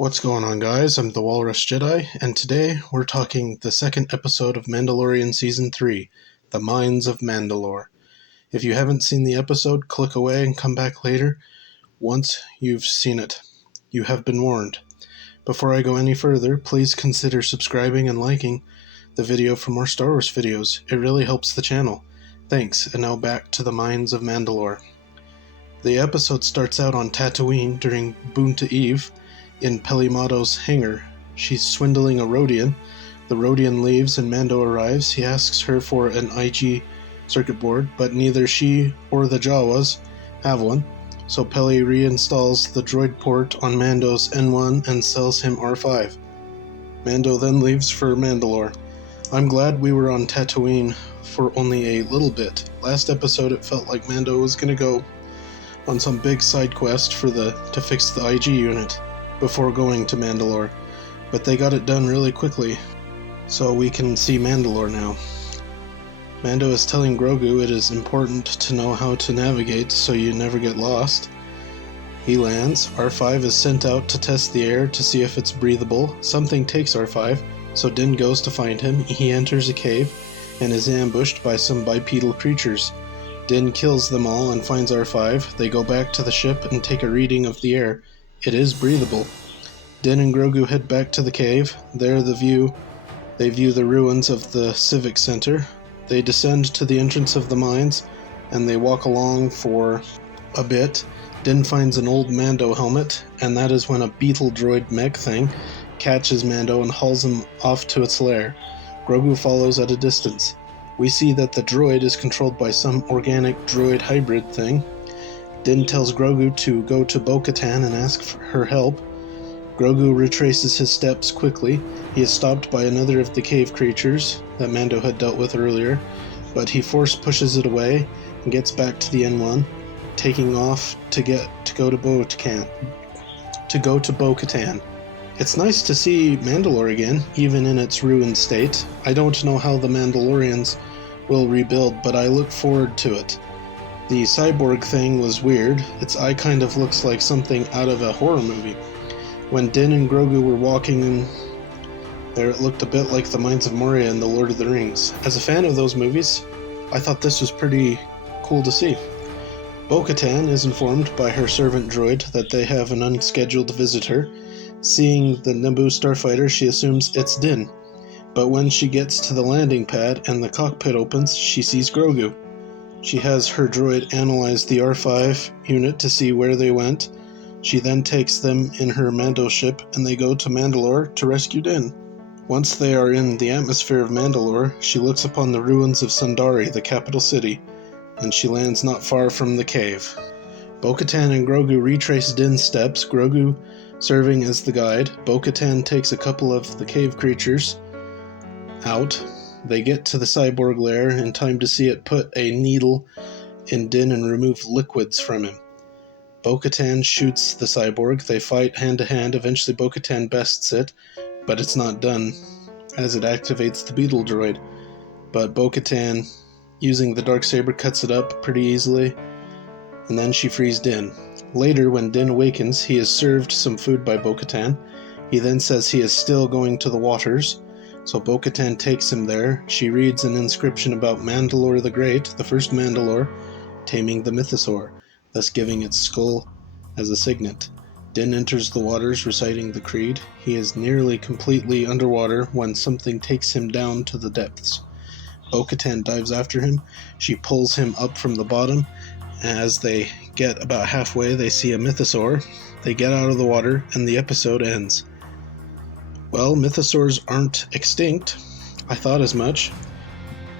What's going on, guys? I'm the Walrus Jedi, and today we're talking the second episode of Mandalorian Season 3, The Mines of Mandalore. If you haven't seen the episode, click away and come back later once you've seen it. You have been warned. Before I go any further, please consider subscribing and liking the video for more Star Wars videos. It really helps the channel. Thanks, and now back to The Mines of Mandalore. The episode starts out on Tatooine during Boonta Eve, in Pelimado's hangar. She's swindling a Rodian. The Rodian leaves and Mando arrives. He asks her for an IG circuit board, but neither she or the Jawas have one, so Peli reinstalls the droid port on Mando's N1 and sells him R5. Mando then leaves for Mandalore. I'm glad we were on Tatooine for only a little bit. Last episode it felt like Mando was gonna go on some big side quest to fix the IG unit before going to Mandalore, but they got it done really quickly, so we can see Mandalore now. Mando is telling Grogu it is important to know how to navigate so you never get lost. He lands. R5 is sent out to test the air to see if it's breathable. Something takes R5, so Din goes to find him. He enters a cave and is ambushed by some bipedal creatures. Din kills them all and finds R5. They go back to the ship and take a reading of the air. It is breathable. Din and Grogu head back to the cave. There they view the ruins of the Civic Center. They descend to the entrance of the mines, and they walk along for a bit. Din finds an old Mando helmet, and that is when a beetle droid mech thing catches Mando and hauls him off to its lair. Grogu follows at a distance. We see that the droid is controlled by some organic droid hybrid thing. Din tells Grogu to go to Bo-Katan and ask for her help. Grogu retraces his steps quickly. He is stopped by another of the cave creatures that Mando had dealt with earlier, but he force pushes it away and gets back to the N1, taking off to go to Bo-Katan. It's nice to see Mandalore again, even in its ruined state. I don't know how the Mandalorians will rebuild, but I look forward to it. The cyborg thing was weird. Its eye kind of looks like something out of a horror movie. When Din and Grogu were walking in there, it looked a bit like the Mines of Moria in The Lord of the Rings. As a fan of those movies, I thought this was pretty cool to see. Bo-Katan is informed by her servant droid that they have an unscheduled visitor. Seeing the Naboo starfighter, she assumes it's Din. But when she gets to the landing pad and the cockpit opens, she sees Grogu. She has her droid analyze the R5 unit to see where they went. She then takes them in her Mando ship and they go to Mandalore to rescue Din. Once they are in the atmosphere of Mandalore, she looks upon the ruins of Sundari, the capital city, and she lands not far from the cave. Bo-Katan and Grogu retrace Din's steps, Grogu serving as the guide. Bo-Katan takes a couple of the cave creatures out. They get to the cyborg lair in time to see it put a needle in Din and remove liquids from him. Bo-Katan shoots the cyborg. They fight hand to hand. Eventually Bo-Katan bests it, but it's not done, as it activates the beetle droid. But Bo-Katan, using the Darksaber, cuts it up pretty easily, and then she frees Din. Later, when Din awakens, he is served some food by Bo-Katan. He then says he is still going to the waters, so Bo-Katan takes him there. She reads an inscription about Mandalore the Great, the first Mandalore, taming the mythosaur, thus giving its skull as a signet. Din enters the waters reciting the creed. He is nearly completely underwater when something takes him down to the depths. Bo-Katan dives after him. She pulls him up from the bottom. As they get about halfway, they see a mythosaur. They get out of the water, and the episode ends. Well, mythosaurs aren't extinct. I thought as much.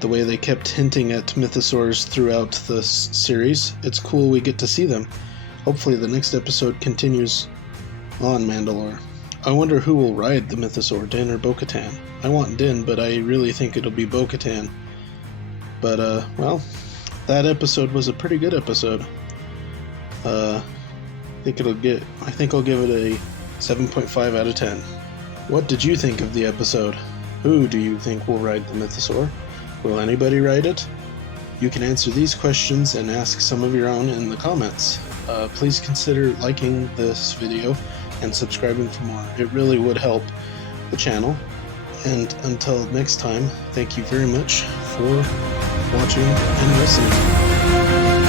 The way they kept hinting at mythosaurs throughout the series. It's cool we get to see them. Hopefully the next episode continues on Mandalore. I wonder who will ride the mythosaur, Din or Bo-Katan. I want Din, but I really think it'll be Bo-Katan. But, well, that episode was a pretty good episode. I think I'll give it a 7.5 out of 10. What did you think of the episode? Who do you think will ride the mythosaur? Will anybody ride it? You can answer these questions and ask some of your own in the comments. Please consider liking this video and subscribing for more. It really would help the channel. And until next time, thank you very much for watching and listening.